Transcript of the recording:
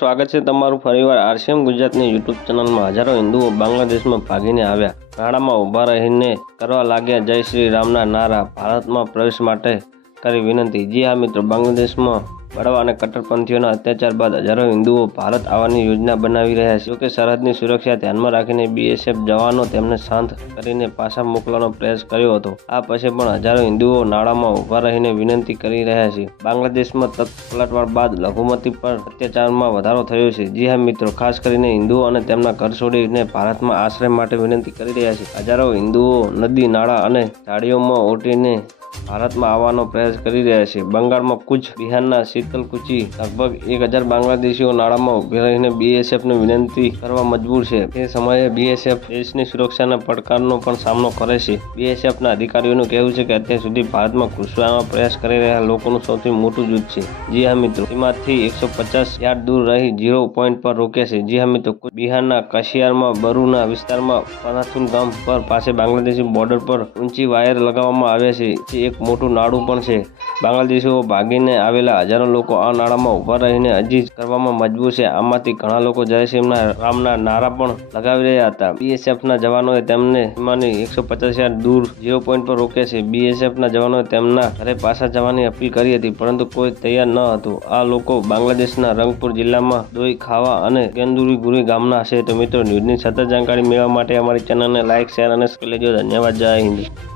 સ્વાગત છે તમારું ફરીવાર આરસીએમ ગુજરાતની યુટ્યુબ ચેનલમાં. હજારો હિન્દુઓ બાંગ્લાદેશમાં ભાગીને આવ્યા. નાણામાં ઊભા રહીને કરવા લાગ્યા. જય શ્રી રામના નારા. ભારતમાં પ્રવેશ માટે કરી વિનંતી. જી હા, મિત્રો. બાંગ્લાદેશમાં બળવા અને કટ્ટરપંથીઓના અત્યાચાર બાદ હજારો હિન્દુઓ ભારત આવવાની યોજના બનાવી રહ્યા છે. જોકે સરહદની સુરક્ષા ધ્યાનમાં રાખીને બીએસએફ જવાનો તેમને શાંત કરીને પાછા મોકલવાનો પ્રયાસ કર્યો હતો. આ પછી પણ હજારો હિન્દુઓ નાળામાં ઊભા રહીને વિનંતી કરી રહ્યા છે. બાંગ્લાદેશમાં તત પલટવાર બાદ લઘુમતી પર અત્યાચારમાં વધારો થયો છે. જી હા મિત્રો, ખાસ કરીને હિન્દુઓ અને તેમના ઘર છોડીને ભારતમાં આશ્રય માટે વિનંતી કરી રહ્યા છે. હજારો હિન્દુઓ નદી, નાળા અને ઝાડીઓમાં ઓટીને ભારતમાં આવવાનો પ્રયાસ કરી રહ્યા છે. બંગાળમાં કુચ, બિહારના શીતલકુચી, લગભગ એક હજાર બાંગ્લાદેશીઓ નાળામાં ઊભી રહીને બીએસએફને વિનંતી કરવા મજબૂર છે. તે સમયે બીએસએફ દેશની સુરક્ષાના પડકારનો પણ સામનો કરે છે. બીએસએફના અધિકારીઓનું કહેવું છે કે અત્યાર સુધી ભારતમાં ઘૂસવાનો પ્રયાસ કરી રહ્યા લોકોનું સૌથી મોટું જૂથ છે. જી હા, મિત્રો. તેમાંથી એકસો પચાસ યાર્ડ દૂર રહી ઝીરો પોઈન્ટ પર રોક્યા છે. જી હા, મિત્રો. બિહારના કશિયારમાં, બરુના વિસ્તારમાં પનાથુન ગામ પર, પાસે બાંગ્લાદેશી બોર્ડર પર ઊંચી વાયર લગાવવામાં આવ્યા છે. જે એક મોટું નાડું પણ છે. બાંગ્લાદેશીઓ ભાગીને આવેલા હજારો લોકો આ નાળામાં ઊભા રહીને હજી કરવામાં મજબૂર છે. આમાંથી ઘણા લોકો જય રામના નારા પણ લગાવી રહ્યા હતા. બીએસએફના જવાનોએ તેમને સીમાની એકસો પચાસ યાર્ડ દૂર ઝીરો પોઈન્ટ પર રોક્યા છે. બીએસએફના જવાનોએ તેમના ઘરે પાછા જવાની અપીલ કરી હતી, પરંતુ કોઈ તૈયાર ન હતું. આ લોકો બાંગ્લાદેશના રંગપુર જિલ્લામાં દોઈ ખાવા અને ગેંદુરી ગામના હશે તો મિત્રો, ન્યૂઝની સતત જાણકારી મેળવવા માટે અમારી ચેનલને લાઇક શેર અને લેજો. ધન્યવાદ. જય હિન્દ.